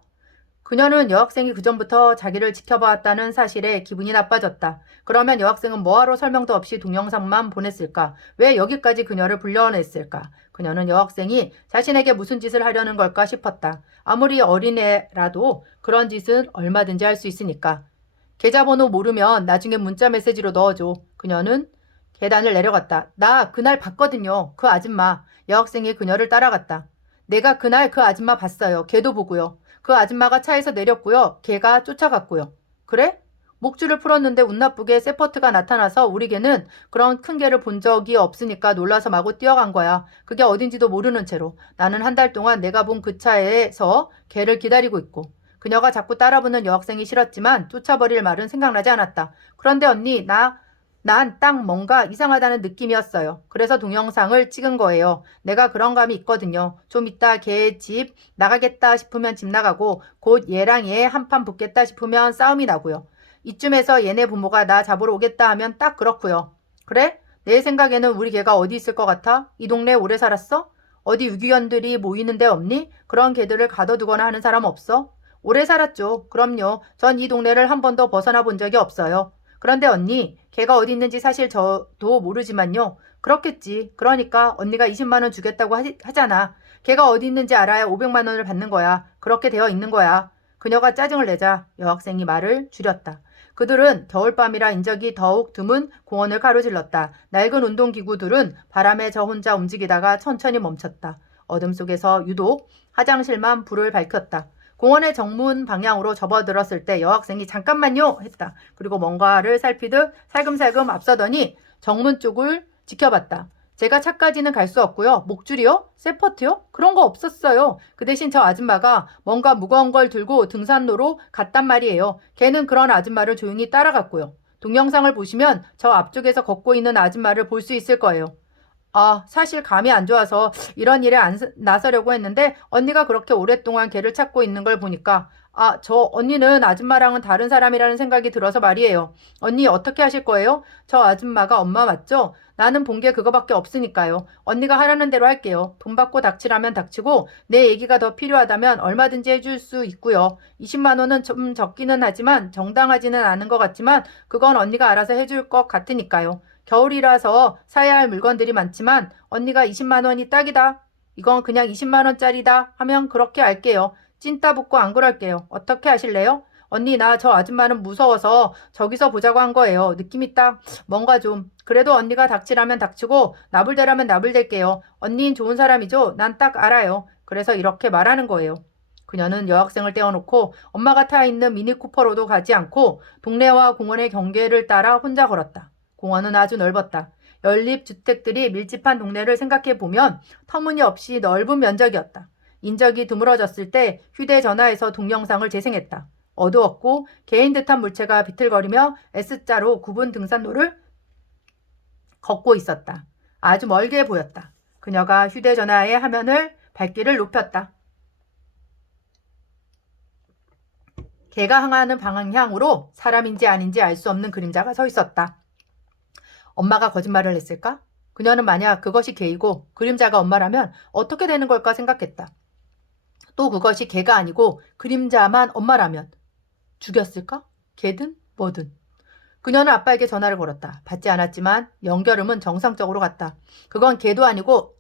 그녀는 여학생이 그전부터 자기를 지켜봐왔다는 사실에 기분이 나빠졌다. 그러면 여학생은 뭐하러 설명도 없이 동영상만 보냈을까? 왜 여기까지 그녀를 불러냈을까? 그녀는 여학생이 자신에게 무슨 짓을 하려는 걸까 싶었다. 아무리 어린애라도 그런 짓은 얼마든지 할 수 있으니까. 계좌번호 모르면 나중에 문자 메시지로 넣어줘. 그녀는 계단을 내려갔다. 나 그날 봤거든요. 그 아줌마. 여학생이 그녀를 따라갔다. 내가 그날 그 아줌마 봤어요. 걔도 보고요. 그 아줌마가 차에서 내렸고요. 걔가 쫓아갔고요. 그래? 목줄을 풀었는데 운 나쁘게 세퍼트가 나타나서 우리 걔는 그런 큰 개를 본 적이 없으니까 놀라서 마구 뛰어간 거야. 그게 어딘지도 모르는 채로. 나는 한 달 동안 내가 본 그 차에서 걔를 기다리고 있고. 그녀가 자꾸 따라붙는 여학생이 싫었지만 쫓아버릴 말은 생각나지 않았다. 그런데 언니, 난 딱 뭔가 이상하다는 느낌이었어요. 그래서 동영상을 찍은 거예요. 내가 그런 감이 있거든요. 좀 이따 걔 집 나가겠다 싶으면 집 나가고 곧 얘랑 얘 한판 붙겠다 싶으면 싸움이 나고요. 이쯤에서 얘네 부모가 나 잡으러 오겠다 하면 딱 그렇고요. 그래? 내 생각에는 우리 걔가 어디 있을 것 같아? 이 동네에 오래 살았어? 어디 유기견들이 모이는 데 없니? 그런 개들을 가둬두거나 하는 사람 없어? 오래 살았죠. 그럼요. 전 이 동네를 한 번도 벗어나 본 적이 없어요. 그런데 언니, 걔가 어디 있는지 사실 저도 모르지만요. 그렇겠지. 그러니까 언니가 20만 원 주겠다고 하잖아. 걔가 어디 있는지 알아야 500만 원을 받는 거야. 그렇게 되어 있는 거야. 그녀가 짜증을 내자 여학생이 말을 줄였다. 그들은 겨울밤이라 인적이 더욱 드문 공원을 가로질렀다. 낡은 운동기구들은 바람에 저 혼자 움직이다가 천천히 멈췄다. 어둠 속에서 유독 화장실만 불을 밝혔다. 공원의 정문 방향으로 접어들었을 때 여학생이 잠깐만요 했다. 그리고 뭔가를 살피듯 살금살금 앞서더니 정문 쪽을 지켜봤다. 제가 차까지는 갈 수 없고요. 목줄이요? 세퍼트요? 그런 거 없었어요. 그 대신 저 아줌마가 뭔가 무거운 걸 들고 등산로로 갔단 말이에요. 걔는 그런 아줌마를 조용히 따라갔고요. 동영상을 보시면 저 앞쪽에서 걷고 있는 아줌마를 볼 수 있을 거예요. 아, 사실 감이 안 좋아서 이런 일에 안 나서려고 했는데 언니가 그렇게 오랫동안 걔를 찾고 있는 걸 보니까 저 언니는 아줌마랑은 다른 사람이라는 생각이 들어서 말이에요. 언니 어떻게 하실 거예요? 저 아줌마가 엄마 맞죠? 나는 본 게 그거밖에 없으니까요. 언니가 하라는 대로 할게요. 돈 받고 닥치라면 닥치고 내 얘기가 더 필요하다면 얼마든지 해줄 수 있고요. 20만 원은 좀 적기는 하지만 정당하지는 않은 것 같지만 그건 언니가 알아서 해줄 것 같으니까요. 겨울이라서 사야 할 물건들이 많지만 언니가 20만 원이 딱이다. 이건 그냥 20만 원짜리다 하면 그렇게 할게요. 찐따 붙고 안 그럴게요. 어떻게 하실래요? 언니 나 저 아줌마는 무서워서 저기서 보자고 한 거예요. 느낌이 딱 뭔가 좀. 그래도 언니가 닥치라면 닥치고 나불대라면 나불댈게요. 언니는 좋은 사람이죠? 난 딱 알아요. 그래서 이렇게 말하는 거예요. 그녀는 여학생을 떼어놓고 엄마가 타 있는 미니쿠퍼로도 가지 않고 동네와 공원의 경계를 따라 혼자 걸었다. 공원은 아주 넓었다. 연립주택들이 밀집한 동네를 생각해보면 터무니없이 넓은 면적이었다. 인적이 드물어졌을 때 휴대전화에서 동영상을 재생했다. 어두웠고 개인 듯한 물체가 비틀거리며 S자로 굽은 등산로를 걷고 있었다. 아주 멀게 보였다. 그녀가 휴대전화의 화면을 밝기를 높였다. 개가 향하는 방향으로 사람인지 아닌지 알 수 없는 그림자가 서 있었다. 엄마가 거짓말을 했을까? 그녀는 만약 그것이 개이고 그림자가 엄마라면 어떻게 되는 걸까 생각했다. 또 그것이 개가 아니고 그림자만 엄마라면 죽였을까? 개든 뭐든. 그녀는 아빠에게 전화를 걸었다. 받지 않았지만 연결음은 정상적으로 갔다. 그건 개도 아니고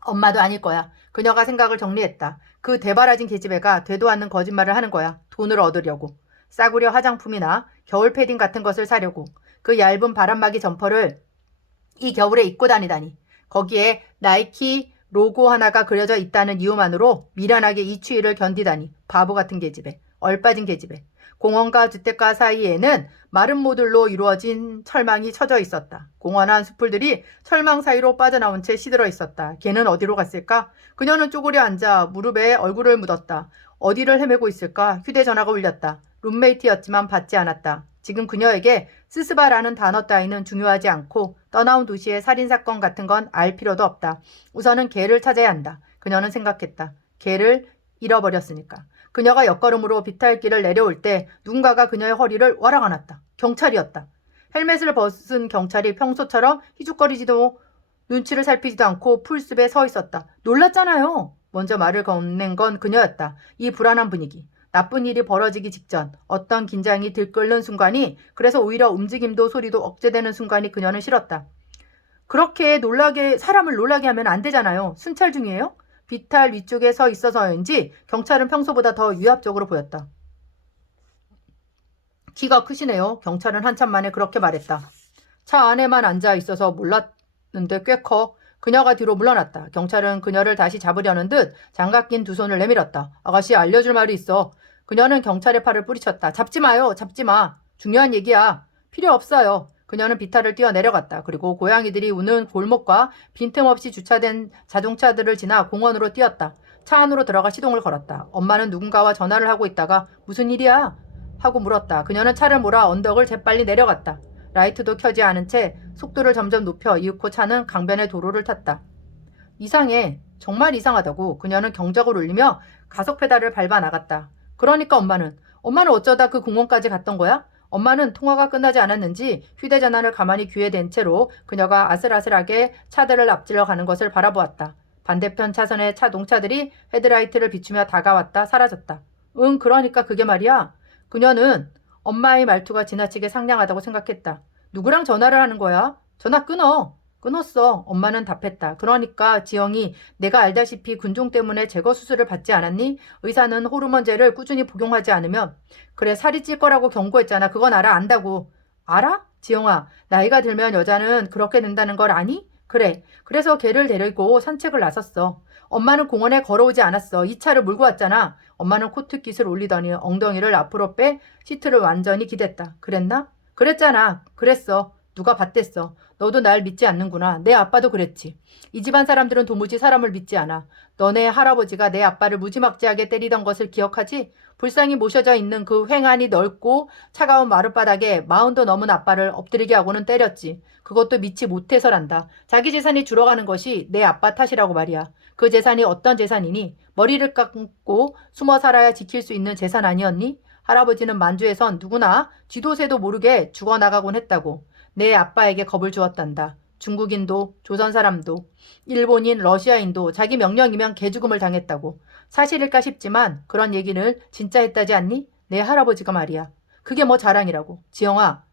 엄마도 아닐 거야. 그녀가 생각을 정리했다. 그 대바라진 계집애가 되도 않는 거짓말을 하는 거야. 돈을 얻으려고. 싸구려 화장품이나 겨울 패딩 같은 것을 사려고. 그 얇은 바람막이 점퍼를 이 겨울에 입고 다니다니. 거기에 나이키 로고 하나가 그려져 있다는 이유만으로 미련하게 이 추위를 견디다니. 바보 같은 계집애. 얼빠진 계집애. 공원과 주택가 사이에는 마른 모들로 이루어진 철망이 쳐져 있었다. 공원한 수풀들이 철망 사이로 빠져나온 채 시들어 있었다. 걔는 어디로 갔을까? 그녀는 쪼그려 앉아 무릎에 얼굴을 묻었다. 어디를 헤매고 있을까? 휴대전화가 울렸다. 룸메이트였지만 받지 않았다. 지금 그녀에게 스스바라는 단어 따위는 중요하지 않고 떠나온 도시의 살인사건 같은 건 알 필요도 없다. 우선은 걔를 찾아야 한다. 그녀는 생각했다. 걔를 잃어버렸으니까. 그녀가 옆걸음으로 비탈길을 내려올 때 누군가가 그녀의 허리를 와락 안았다. 경찰이었다. 헬멧을 벗은 경찰이 평소처럼 희죽거리지도 눈치를 살피지도 않고 풀숲에 서 있었다. 놀랐잖아요. 먼저 말을 건넨 건 그녀였다. 이 불안한 분위기. 나쁜 일이 벌어지기 직전 어떤 긴장이 들끓는 순간이 그래서 오히려 움직임도 소리도 억제되는 순간이 그녀는 싫었다. 그렇게 사람을 놀라게 하면 안 되잖아요. 순찰 중이에요? 비탈 위쪽에 서 있어서인지 경찰은 평소보다 더 위압적으로 보였다. 키가 크시네요. 경찰은 한참 만에 그렇게 말했다. 차 안에만 앉아 있어서 몰랐는데 꽤 커. 그녀가 뒤로 물러났다. 경찰은 그녀를 다시 잡으려는 듯 장갑 낀 두 손을 내밀었다. 아가씨 알려줄 말이 있어. 그녀는 경찰의 팔을 뿌리쳤다. 잡지 마요. 잡지 마. 중요한 얘기야. 필요 없어요. 그녀는 비탈을 뛰어내려갔다. 그리고 고양이들이 우는 골목과 빈틈없이 주차된 자동차들을 지나 공원으로 뛰었다. 차 안으로 들어가 시동을 걸었다. 엄마는 누군가와 전화를 하고 있다가 무슨 일이야? 하고 물었다. 그녀는 차를 몰아 언덕을 재빨리 내려갔다. 라이트도 켜지 않은 채 속도를 점점 높여 이윽고 차는 강변의 도로를 탔다. 이상해. 정말 이상하다고. 그녀는 경적을 울리며 가속 페달을 밟아 나갔다. 그러니까 엄마는 어쩌다 그 공원까지 갔던 거야? 엄마는 통화가 끝나지 않았는지 휴대전화를 가만히 귀에 댄 채로 그녀가 아슬아슬하게 차들을 앞질러 가는 것을 바라보았다. 반대편 차선의 자동차들이 헤드라이트를 비추며 다가왔다 사라졌다. 응, 그러니까 그게 말이야. 그녀는 엄마의 말투가 지나치게 상냥하다고 생각했다. 누구랑 전화를 하는 거야? 전화 끊어. 끊었어. 엄마는 답했다. 그러니까 지영이 내가 알다시피 군종 때문에 제거 수술을 받지 않았니? 의사는 호르몬제를 꾸준히 복용하지 않으면 그래 살이 찔 거라고 경고했잖아. 그건 안다고. 알아? 지영아, 나이가 들면 여자는 그렇게 된다는 걸 아니? 그래. 그래서 걔를 데리고 산책을 나섰어. 엄마는 공원에 걸어오지 않았어. 이 차를 몰고 왔잖아. 엄마는 코트깃을 올리더니 엉덩이를 앞으로 빼 시트를 완전히 기댔다. 그랬나? 그랬잖아. 그랬어. 누가 봤댔어. 너도 날 믿지 않는구나. 내 아빠도 그랬지. 이 집안 사람들은 도무지 사람을 믿지 않아. 너네 할아버지가 내 아빠를 무지막지하게 때리던 것을 기억하지? 불쌍히 모셔져 있는 그 횡하니 넓고 차가운 마룻바닥에 40도 넘은 아빠를 엎드리게 하고는 때렸지. 그것도 믿지 못해서란다. 자기 재산이 줄어가는 것이 내 아빠 탓이라고 말이야. 그 재산이 어떤 재산이니? 머리를 깎고 숨어 살아야 지킬 수 있는 재산 아니었니? 할아버지는 만주에선 누구나 쥐도새도 모르게 죽어나가곤 했다고. 내 아빠에게 겁을 주었단다. 중국인도 조선 사람도 일본인 러시아인도 자기 명령이면 개죽음을 당했다고. 사실일까 싶지만 그런 얘기를 진짜 했다지 않니? 내 할아버지가 말이야. 그게 뭐 자랑이라고. 지영아,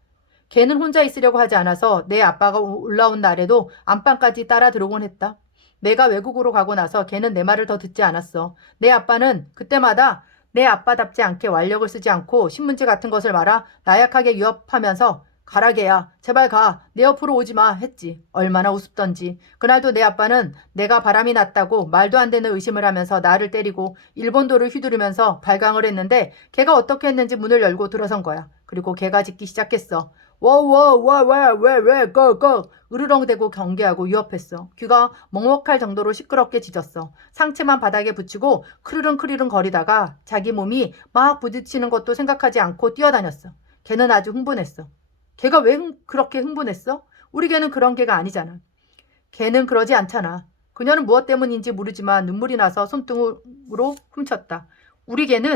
걔는 혼자 있으려고 하지 않아서 내 아빠가 올라온 날에도 안방까지 따라 들어오곤 했다. 내가 외국으로 가고 나서 걔는 내 말을 더 듣지 않았어. 내 아빠는 그때마다 내 아빠답지 않게 완력을 쓰지 않고 신문지 같은 것을 말아 나약하게 위협하면서 가라 개야. 제발 가. 내 옆으로 오지 마. 했지. 얼마나 우습던지. 그날도 내 아빠는 내가 바람이 났다고 말도 안 되는 의심을 하면서 나를 때리고 일본도를 휘두르면서 발광을 했는데 걔가 어떻게 했는지 문을 열고 들어선 거야. 그리고 걔가 짖기 시작했어. 왜 고 으르렁대고 경계하고 위협했어. 귀가 먹먹할 정도로 시끄럽게 짖었어. 상체만 바닥에 붙이고 크르릉 거리다가 자기 몸이 막 부딪히는 것도 생각하지 않고 뛰어다녔어. 걔는 아주 흥분했어. 걔가 왜 그렇게 흥분했어? 우리 걔는 그런 걔가 아니잖아. 걔는 그러지 않잖아. 그녀는 무엇 때문인지 모르지만 눈물이 나서 손등으로 훔쳤다. 우리 걔는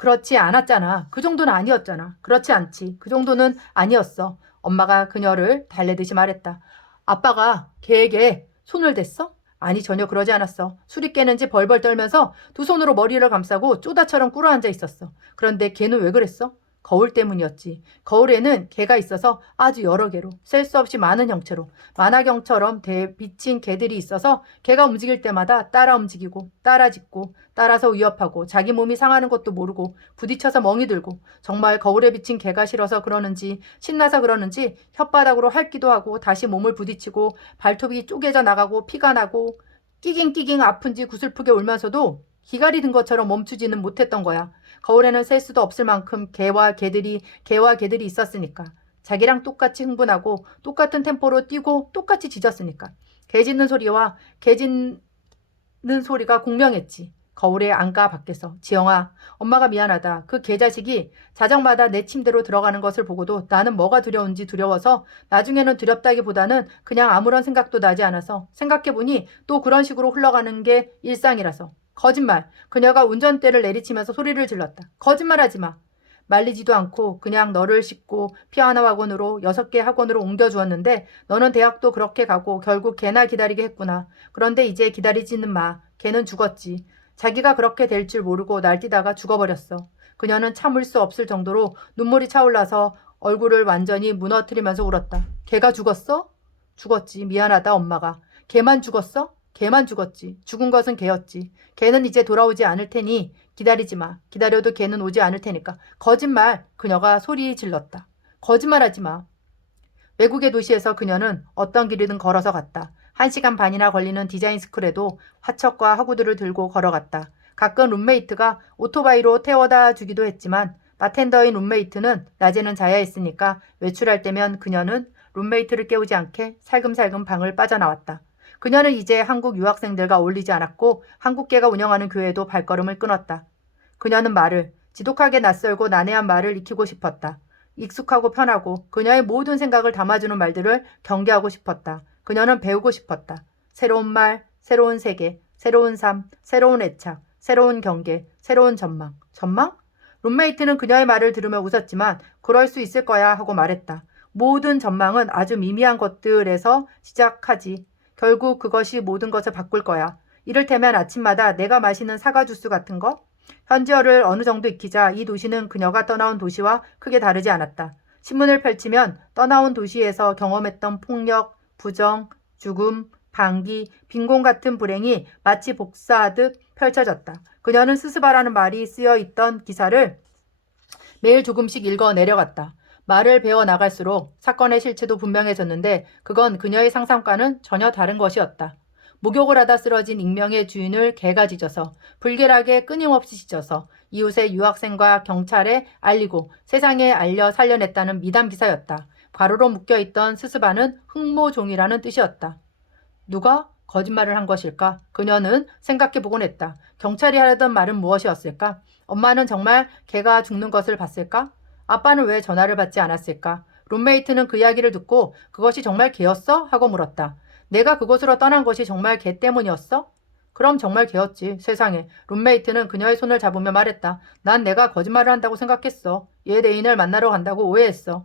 그렇지 않았잖아. 그 정도는 아니었잖아. 그렇지 않지. 그 정도는 아니었어. 엄마가 그녀를 달래듯이 말했다. 아빠가 걔에게 손을 댔어? 아니, 전혀 그러지 않았어. 술이 깨는지 벌벌 떨면서 두 손으로 머리를 감싸고 쪼다처럼 꿇어앉아 있었어. 그런데 걔는 왜 그랬어? 거울 때문이었지. 거울에는 개가 있어서 아주 여러 개로, 셀 수 없이 많은 형체로, 만화경처럼 비친 개들이 있어서 개가 움직일 때마다 따라 움직이고, 따라 짖고, 따라서 위협하고, 자기 몸이 상하는 것도 모르고, 부딪혀서 멍이 들고, 정말 거울에 비친 개가 싫어서 그러는지, 신나서 그러는지, 혓바닥으로 핥기도 하고, 다시 몸을 부딪히고, 발톱이 쪼개져 나가고, 피가 나고, 끼깅끼깅 아픈지 구슬프게 울면서도 기갈이 든 것처럼 멈추지는 못했던 거야. 거울에는 셀 수도 없을 만큼 개와 개들이 있었으니까. 자기랑 똑같이 흥분하고 똑같은 템포로 뛰고 똑같이 짖었으니까. 개 짖는 소리와 개 짖는 소리가 공명했지. 거울의 안가 밖에서. 지영아, 엄마가 미안하다. 그 개자식이 자정마다 내 침대로 들어가는 것을 보고도 나는 뭐가 두려운지 두려워서 나중에는 두렵다기보다는 그냥 아무런 생각도 나지 않아서 생각해보니 또 그런 식으로 흘러가는 게 일상이라서. 거짓말. 그녀가 운전대를 내리치면서 소리를 질렀다. 거짓말하지 마. 말리지도 않고 그냥 너를 싣고 피아노 학원으로 6개 학원으로 옮겨주었는데 너는 대학도 그렇게 가고 결국 걔나 기다리게 했구나. 그런데 이제 기다리지는 마. 걔는 죽었지. 자기가 그렇게 될 줄 모르고 날뛰다가 죽어버렸어. 그녀는 참을 수 없을 정도로 눈물이 차올라서 얼굴을 완전히 무너뜨리면서 울었다. 걔가 죽었어? 죽었지. 미안하다 엄마가. 걔만 죽었어? 걔만 죽었지. 죽은 것은 걔였지. 걔는 이제 돌아오지 않을 테니 기다리지 마. 기다려도 걔는 오지 않을 테니까. 거짓말. 그녀가 소리 질렀다. 거짓말하지 마. 외국의 도시에서 그녀는 어떤 길이든 걸어서 갔다. 1시간 반이나 걸리는 디자인 스쿨에도 화첩과 화구들을 들고 걸어갔다. 가끔 룸메이트가 오토바이로 태워다 주기도 했지만 바텐더인 룸메이트는 낮에는 자야 했으니까 외출할 때면 그녀는 룸메이트를 깨우지 않게 살금살금 방을 빠져나왔다. 그녀는 이제 한국 유학생들과 어울리지 않았고 한국계가 운영하는 교회에도 발걸음을 끊었다. 그녀는 말을, 지독하게 낯설고 난해한 말을 익히고 싶었다. 익숙하고 편하고 그녀의 모든 생각을 담아주는 말들을 경계하고 싶었다. 그녀는 배우고 싶었다. 새로운 말, 새로운 세계, 새로운 삶, 새로운 애착, 새로운 경계, 새로운 전망. 전망? 룸메이트는 그녀의 말을 들으며 웃었지만 그럴 수 있을 거야 하고 말했다. 모든 전망은 아주 미미한 것들에서 시작하지. 결국 그것이 모든 것을 바꿀 거야. 이를테면 아침마다 내가 마시는 사과 주스 같은 거? 현지어를 어느 정도 익히자 이 도시는 그녀가 떠나온 도시와 크게 다르지 않았다. 신문을 펼치면 떠나온 도시에서 경험했던 폭력, 부정, 죽음, 방기, 빈곤 같은 불행이 마치 복사하듯 펼쳐졌다. 그녀는 스스바라는 말이 쓰여 있던 기사를 매일 조금씩 읽어 내려갔다. 말을 배워 나갈수록 사건의 실체도 분명해졌는데 그건 그녀의 상상과는 전혀 다른 것이었다. 목욕을 하다 쓰러진 익명의 주인을 개가 짖어서 불결하게 끊임없이 짖어서 이웃의 유학생과 경찰에 알리고 세상에 알려 살려냈다는 미담 기사였다. 괄호로 묶여있던 스스바는 흑모종이라는 뜻이었다. 누가 거짓말을 한 것일까? 그녀는 생각해보곤 했다. 경찰이 하려던 말은 무엇이었을까? 엄마는 정말 개가 죽는 것을 봤을까? 아빠는 왜 전화를 받지 않았을까? 룸메이트는 그 이야기를 듣고 그것이 정말 개였어? 하고 물었다. 내가 그곳으로 떠난 것이 정말 개 때문이었어? 그럼 정말 개였지. 세상에. 룸메이트는 그녀의 손을 잡으며 말했다. 난 내가 거짓말을 한다고 생각했어. 얘 대인을 만나러 간다고 오해했어.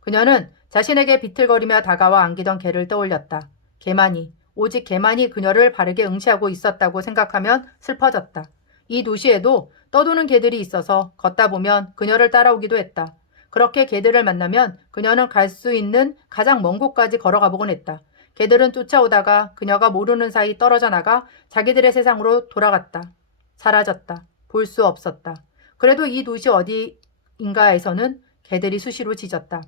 그녀는 자신에게 비틀거리며 다가와 안기던 개를 떠올렸다. 개만이, 오직 개만이 그녀를 바르게 응시하고 있었다고 생각하면 슬퍼졌다. 이 도시에도 떠도는 개들이 있어서 걷다 보면 그녀를 따라오기도 했다. 그렇게 개들을 만나면 그녀는 갈 수 있는 가장 먼 곳까지 걸어가 보곤 했다. 개들은 쫓아오다가 그녀가 모르는 사이 떨어져 나가 자기들의 세상으로 돌아갔다. 사라졌다. 볼 수 없었다. 그래도 이 도시 어디인가에서는 개들이 수시로 짖었다.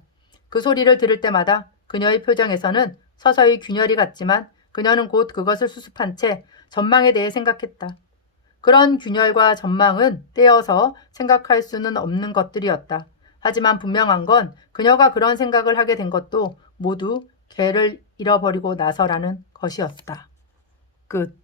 그 소리를 들을 때마다 그녀의 표정에서는 서서히 균열이 갔지만 그녀는 곧 그것을 수습한 채 전망에 대해 생각했다. 그런 균열과 전망은 떼어서 생각할 수는 없는 것들이었다. 하지만 분명한 건 그녀가 그런 생각을 하게 된 것도 모두 개를 잃어버리고 나서라는 것이었다. 끝.